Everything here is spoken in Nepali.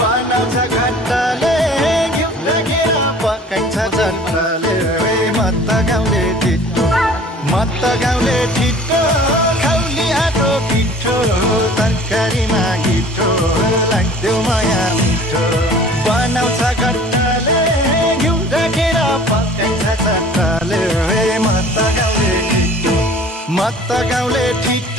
बनाउँछ घट्टाले घिउ राखेर पकाइन्छ चट्टाले मत गाउँले छिटो खाउली आटो पिठो तरकारीमा गिठो लाग्थ्यो माया मिठो बनाउँछ घट्टाले घिउ राखेर पकाइन्छ चट्टाले मत गाउँले छिटो